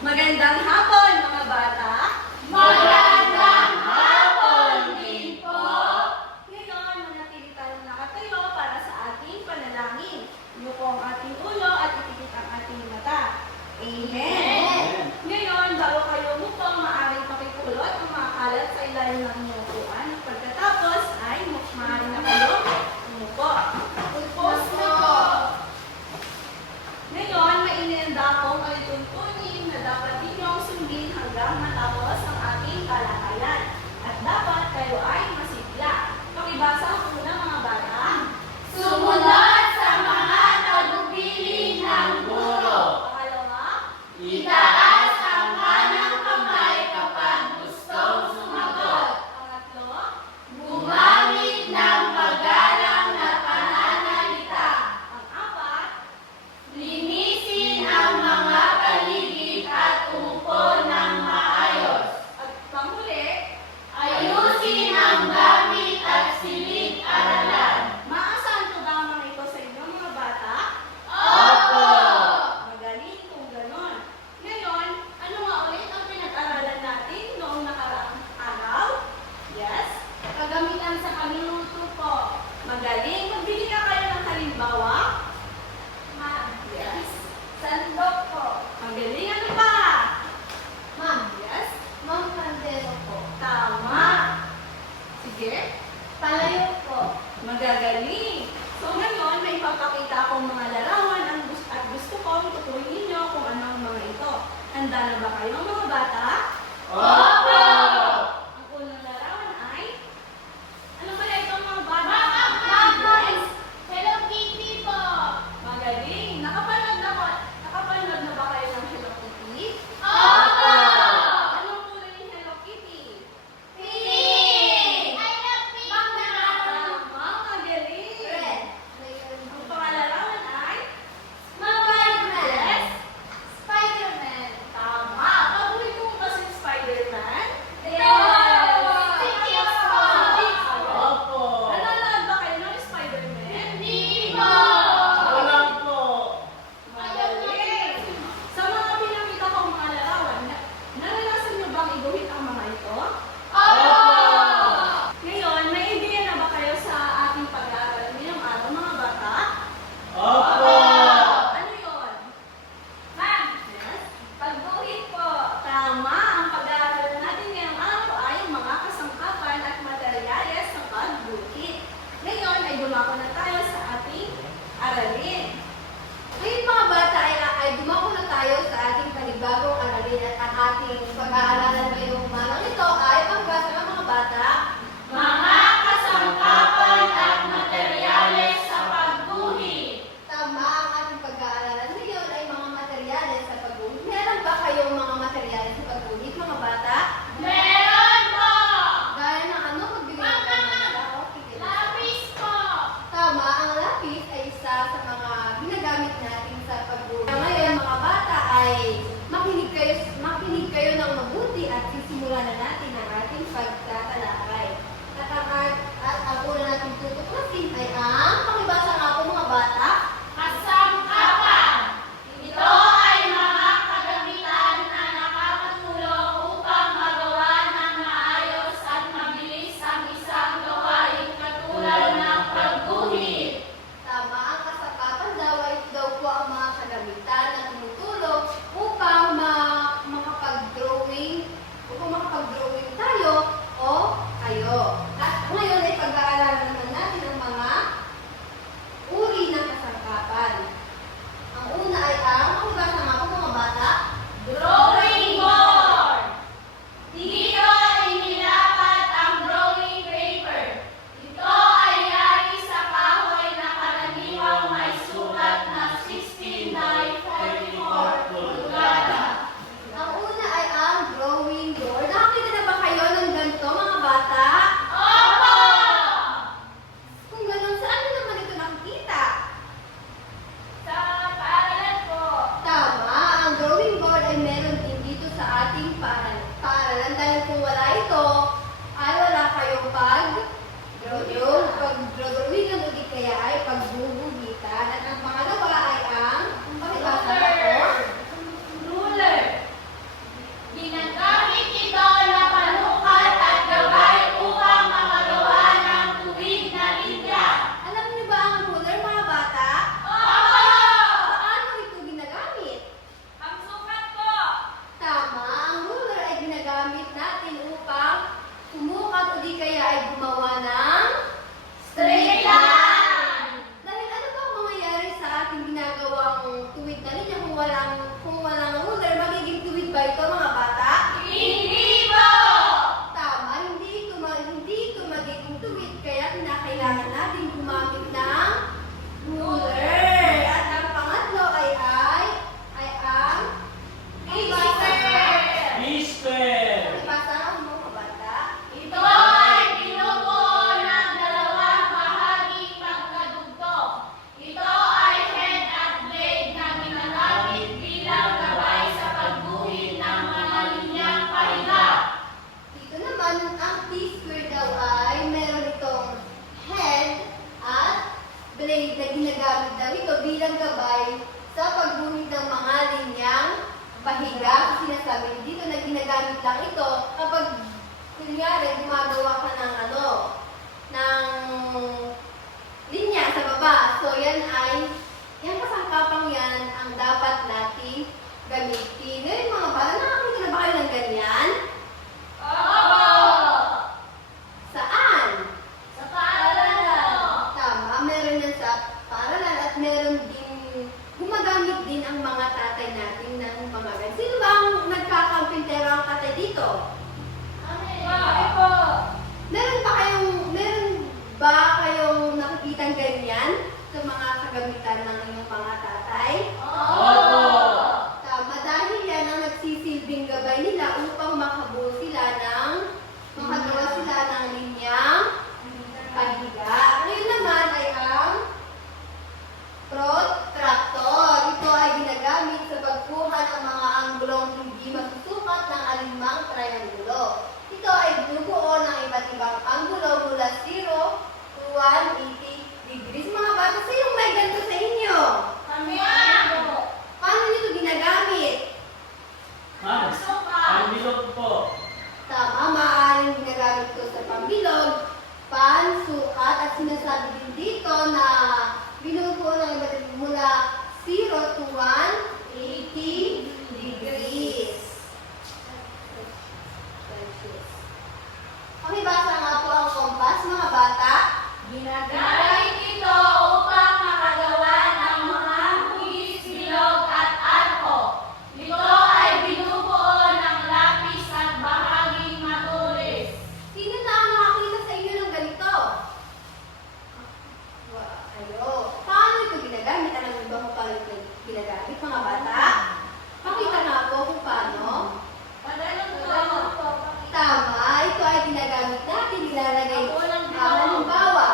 Magandang hapon, mga bata! Magandang hapon din po! Ngayon, manatili tayong nakatayo para sa ating panalangin. Yuko ang ating ulo at ipikit ang ating mata. Amen! Ngayon, bago kayo umupo, maaaring pakipulot ang mga kalat sa ilalim ng inyong upuan. Pagkatapos ay maaari na kayo umupo. Upos po! Ngayon, mainenda akong alituntunin na dapat ninyong sundin hanggang matapos ang ating talakayan. At dapat kayo ay masigla. Pakibasa ang una, mga bata. Sumunod sa mga tagubilin ng guro. Pangalawa, Itaas ang kanang kamay kapag gustong sumagot. pangatlo, Gumamit ng paggalang na pananalita. pang-apat, Linisin ang mga paligid at umupo ng maayos. at panghuli. Ayusin ang gamit at silid-aralan. Maasahan ko ba ang mga ito sa inyo, mga bata? Opo! Magaling kung ganon. Ngayon, ano nga ulit ang pinag-aralan natin noong nakaraang araw? Yes? Kagamitan sa paniluto po. Magaling. Magbili ka kayo ng halimbawa? Ma'am. Yes. Sandok po. Magaling. Ano pa? Ma'am. Yes. Ma'am Candelo po. Tama. Sige. Palayo po. Magagaling. So ngayon, may ipapakita akong mga larawan at gusto kong tuturuan ninyo kung ano ang mga ito. Handa na ba kayo, mga bata? Opo! Ang unang larawan ay, ano kaya ito, mga bata? Ma'am, Hello Kitty po. Magaling. Nakapanood na ba kayo ng Hello Kitty? Opo! Anong kulay ni Hello Kitty? Pink! I love pink. Ma'am, Tama, magaling. Red. Ang pangalarawan ay, Spider-Man. Spider-Man. tama. Paborito mo ba si Spider-Man? Stickers po. Opo. Nanonood ba kayo ng Spider-Man? Hindi po. Magaling. Sa mga pinakita kong mga larawan, naranasan niyo bang iguhit ang mga ito? Opo! Ngayon, may idea na ba kayo sa ating pag-aaral ngayong araw, mga bata? Opo! Ano yun? Ma'am, Yes? pagbuhit po. Tama, ang pag-aaral natin ngayong araw ay ang mga kasangkapan at materyales sa pagguhit. Ngayon ay dumako na tayo sa ating aralin. Ngayon mga bata ay dumako na tayo sa ating panibagong aralin at ang ating pag-aaralan ngayong umagang ito ay pagbasa ng mga bata. Mga kasangkapan at materyales sa pagguhit. Tama, ang ating pag-aaralan ngayon ay mga materyales sa pagguhit. Meron ba kayong mga materyales sa pagguhit, mga bata? Meron po! Gaya ng ano, magbigay ng mga Lapis po! Tama, ang lapis ay isa sa mga ginagamit natin sa pagguhit. Ngayon mga bata ay makinig kayo ng mabuti at sisimulan na natin ang ating pagtatalakay. At ang una natin tutuklasin ay ang pakibasa nga po mga bata. Kasangkapan. Ito ay mga kagamitan na nakakatulong upang magawa ng maayos at mabilis ang isang gawain katulad ng pagguhit. Tama, ang kasangkapan daw po ang mga kagamitan na tumutulong upang makapag-drawing tayo o kayo. At ngayon ay pag-aaralan naman natin ang mga uri ng kasangkapan. Ang una ay ang, makibasa nga po mga bata, Drawing board. Dito inilapat ang drawing paper. Ito ay yari sa kahoy na karaniwang may sukat na 16 by 44 pulgada. ang una ay ang drawing board. Nakakita na ba kayo ng ganito mga bata? Opo! Kung ganun, saan nyo naman ito nakikita? Sa paaralan po. Tama, ang drawing board ay meron din dito sa ating paaralan. Dahil kung wala ito, ay wala kayong pag-drawingan ulit kaya ay pagbubuhitan. At ang pangalawa ay ang, pakibasa nga po, Ruler. kunyari, gumagawa ka ng ng linya sa baba. So, yung kasangkapang yan ang dapat natin gamitin. Ngayon mga bata, nakakita na ba kayo ng ganyan? Opo! Saan? Sa paaralan. Tama, meron yan sa paaralan at meron din, gumagamit din ang mga tatay natin ng mga ganyan. Sino ba ang nagkakampintero ang tatay dito? Kami po. Meron ba kayong nakikitang ganyan sa mga kagamitan ng inyong mga tatay? Opo! Tama, dahil yan ang nagsisilbing gabay nila upang makagawa sila ng linyang paghiga. Ngayon naman ay ang protractor. Ito ay ginagamit sa pagkuha ng mga anggulong hindi masusukat ng alinmang triangulo. Ito ay binubuo ng iba't ibang anggulo mula 0 to 180 degrees. Mga bata, sinong may ganito sa inyo? Kami po. Paano nyo ito ginagamit? Ma'am, Sukat. ang bilog po. Tama, maaaring ginagamit ito sa pambilog, pansukat, at sinasabi din dito na binubuo ng iba't ibang mula 0 to 180 degrees. Pakibasa nga po ang kompas, mga bata. Ginagamit ito upang makagawa ng mga hugis, bilog at arko. Ito ay binubuo ng lapis at bahaging matulis. Sino na ang nakakita sa inyo ng ganito? Ayo. Paano ito ginagamit? Alam mo ba kung paano ito ginagamit, mga bata? Pakita nga po kung paano. Padalong po. Tama, ito ay ginagamit natin, nilalagay. Ako lang din. Halimbawa,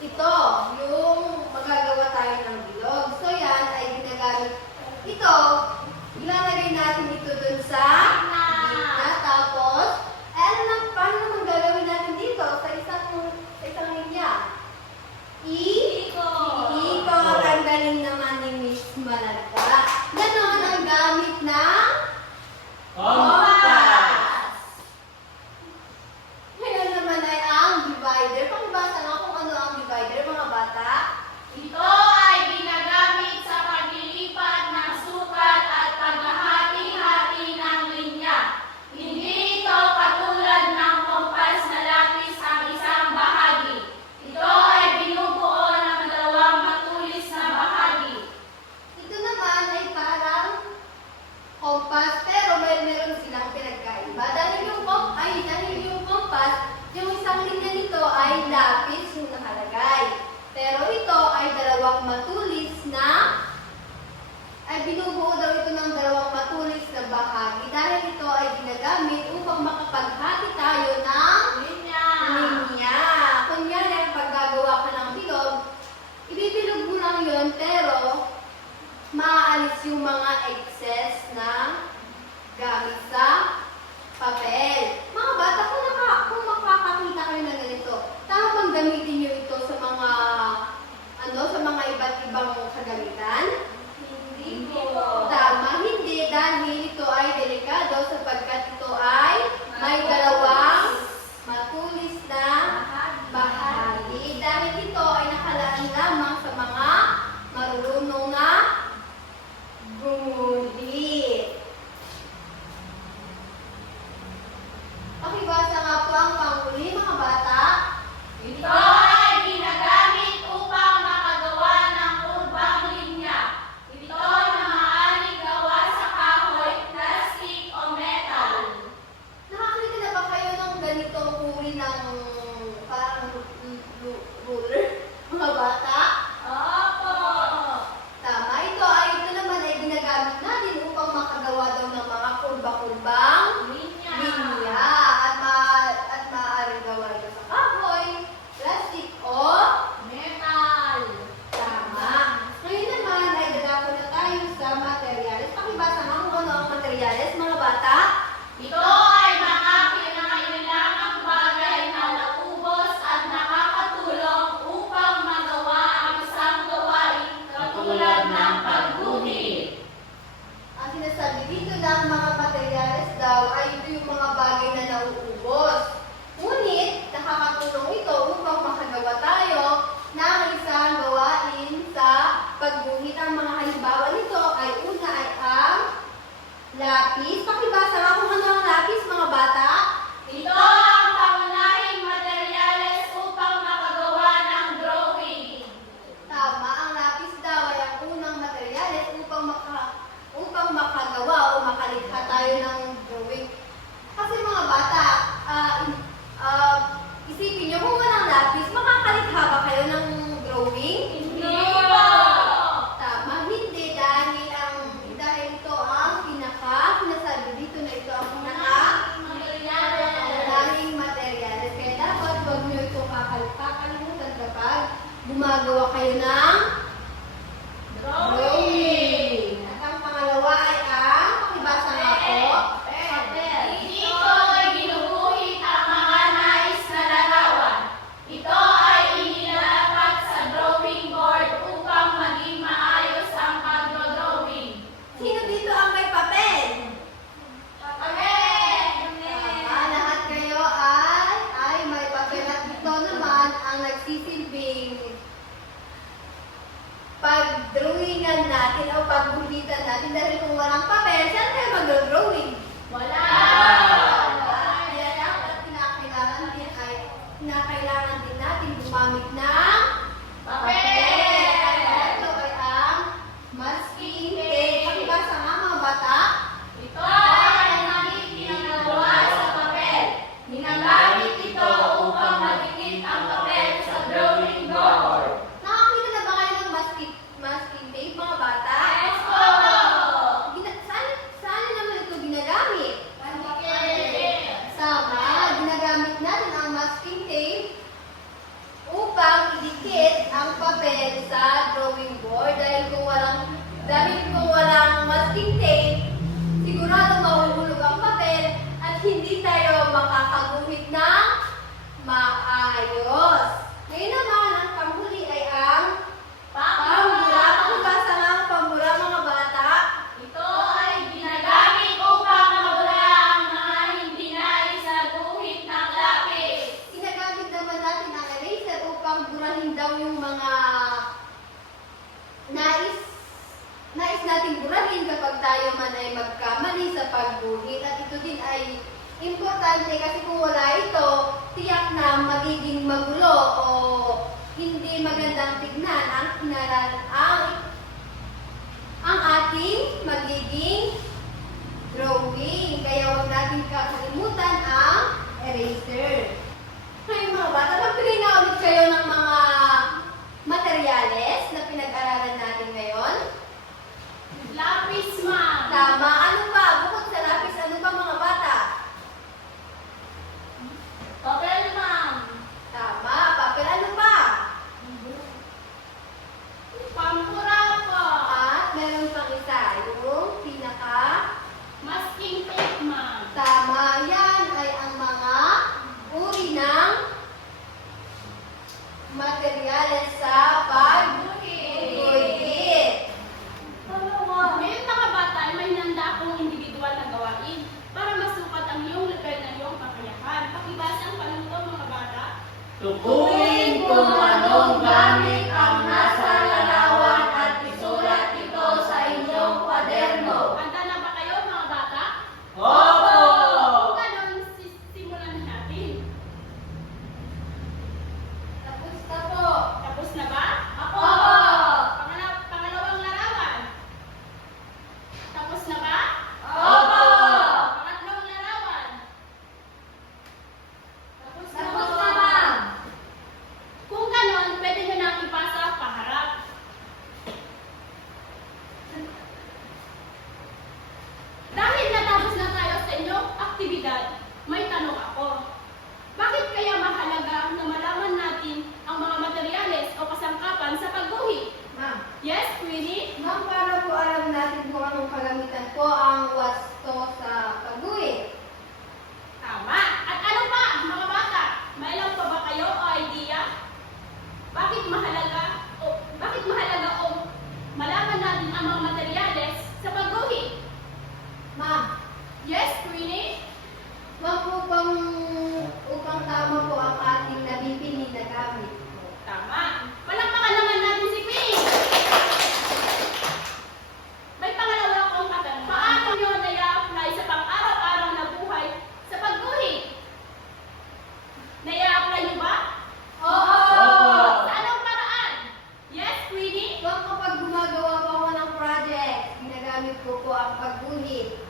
ito, yung magagawa tayo ng bilog. So yan ay ginagamit. Ito, ilalagay natin ito dun sa gitna. Tapos, paano naman gagawin natin dito sa isang linya? Ikot. Ang galing naman ni Miss Malagda. Ganon ang gamit ng Kompas. Ngayon naman ay ang divider. Pakibasa nga kung ano ang divider, mga bata. Ito ay ginagamit sa paglilipat ng sukat at paghahati-hati ng linya. Hindi ito katulad ng kompas na lapis ang isang bahagi. Ito ay binubuo ng dalawang matulis na bahagi. Ito naman ay parang kompas, pero meron silang pinagkaiba. Dahil yung kompas, yung isang linya nito ay lapis yung nakalagay. Pero ito ay dalawang matulis na, ay binubuo daw ito ng dalawang matulis na bahagi. Dahil ito ay ginagamit upang makapaghati tayo ng Linya. linya. Kunyari, ang paggagawa ka ng bilog, ibibilog mo lang yun, pero maaalis yung mga excess na gamit sa papel. Mga bata, kung makakakita kayo ng ganito, tama bang gamitin nyo ito sa mga iba't ibang kagamitan? Hindi po. Tama, hindi, dahil ito ay delikado sapagkat ito ay may dalawang matulis na bahagi. Dahil ito ay nakalaan lamang sa mga marunong na gumuhit. Pakibasa nga po ang panghuli, mga bata. Ito ay ginagamit upang makagawa ng kurbang linya. Ito na maaaring gawa sa kahoy, plastic o metal. Nakakita na ba kayo ng ganitong uri ng parang ruler, mga bata? Opo. Tama, ito naman ay ginagamit natin upang makagawa daw ng mga kurba-kurbang Linya. linya at maaaring gawa ito sa kahoy, plastic o Metal. tama. Ngayon naman ay dadako na tayo sa materyales. Pakibasa nga kung ano ang materyales, mga bata. Ito ay mga kinakailangang bagay na naubos at nakakatulong upang magawa ang isang gawain katulad ng pagguhit. Ang sinasabi dito ng mga materyales daw ay ito yung mga bagay na nauubos. Lapis. Pakibasa nga kung ano ang lapis, mga bata. Ito ang pangunahing materyales upang makagawa ng drawing. Tama, ang lapis daw ay ang unang materyales upang makagawa o makalikha tayo ng drawing. Kasi mga bata, isipin nyo, kung walang lapis, makakalikha ba kayo ng drawing? Hindi po. Tama, hindi dahil ito ang sinasabi dito na ito ang daming materyales. Kaya dapat huwag nyo ito kakalimutan kapag gumagawa kayo ng drawing. At ang pangalawa ay ang, pakibasa nga po. Dito ay ginuguhit ang mga nais na larawan. Ito ay inilalapat sa drawing board upang maging maayos ang pagdodrawing. Sino dito ang may papel? Lahat kayo ay may papel at ito naman ang nagsisilbing pag-drawingan natin o pagguhitan natin dahil kung walang papel, saan kayo mag-drawing? Wala! Kaya dapat kinakailangan din natin gumamit ng papel. Ito ay ang masking tape. Pakibasa nga mga bata. Ito ay hindi ginagawa sa papel. Ginagamit ito upang madikit ang papel sa drawing board. Nakakita na ba kayo ng masking tape, mga bata? Yes po! Saan naman ito ginagamit? Sama, ginagamit natin ang masking tape upang idikit ang papel sa drawing board. Dahil kung walang masking tape, sigurado mahuhulog ang papel at hindi tayo makakaguhit ng maayos. Ngayon naman, ang panghuli ay ang pambura. Pakibasa nga ang pambura, mga bata. Ito ay ginagamit upang mabura ang mga hindi nais na guhit ng lapis. Ginagamit naman natin ang eraser upang burahin daw yung mga nais natin burahin kapag tayo man ay magkamali sa pagguhit. At ito din ay importante kasi kung wala ito, tiyak na magiging magulo o hindi magandang tignan ang ating magiging drawing. Kaya huwag natin kakalimutan ang eraser. Ngayon mga bata, magbigay na ulit kayo ng mga materyales na pinag-aralan natin ngayon. Lapis, ma'am. Tama. Ano pa? Bukod sa lapis, ano pa mga bata? Papel, ma'am. Tama. Papel, ano pa? Pampura po. At meron pang isa, yung pinaka. Masking tape, ma'am. Tama. Yan ay ang mga uri ng materials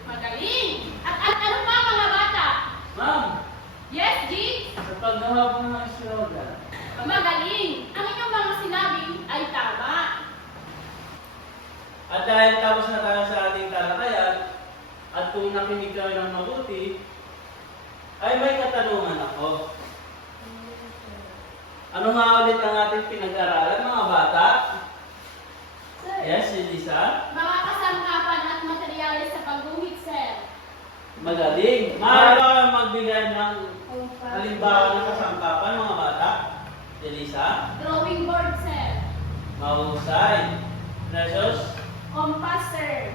Magaling! At ano pa mga bata? Ma'am, Yes, G? sa paggawa po ng slogan, Magaling! Ang inyong mga sinabi ay tama. at dahil tapos na tayo sa ating talakayan, at kung nakinig kayo ng mabuti, ay may katanungan ako. Ano nga ulit ang ating pinag-aralan, mga bata? Yes, si Lisa? Mga kasangkapan at materyales sa pagguhit, sir. Magaling. Maaari ba kayong magbigay ng Compass. halimbawa ng kasangkapan, mga bata? Si Lisa? Drawing board, sir. Mahusay. Precious? Compass, sir.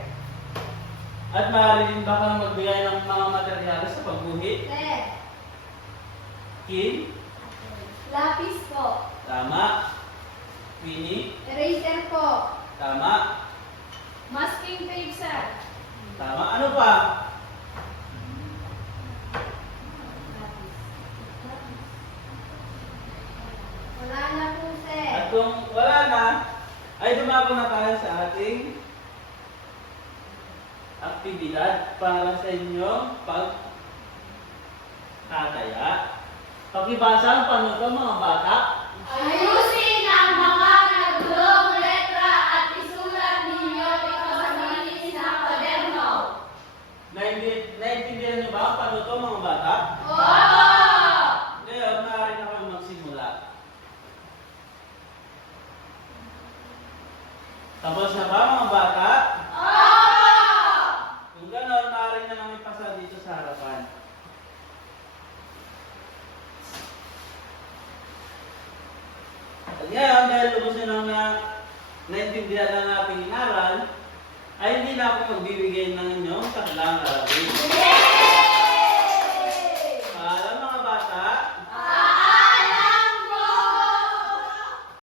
At maaari din ba kayong magbigay ng mga materyales sa pagguhit? Sir. Kim? Lapis po. Tama. Winnie? Eraser po. Tama. Masking tape, sir. Tama. Ano pa? Wala na po, sir. At kung wala na, ay dumako na tayo sa ating aktibidad para sa inyo pagkataya. Pakibasa ang panuto, mga bata. Ayusin ang mga nagulong letra at isulat ninyo ito sa malinis na kwaderno. Naintindihan niyo ba ang panuto, mga bata? Oo! Ngayon, maaari na kayo magsimula. Tapos na ba, mga bata? Oo! Kung gano'n, maaari na namin pasa dito sa harapan. At ngayon, dahil lubos nyo nang naintindihan ng ating inaral, ay hindi na ako magbibigay ng inyong takdang aralin. Yay!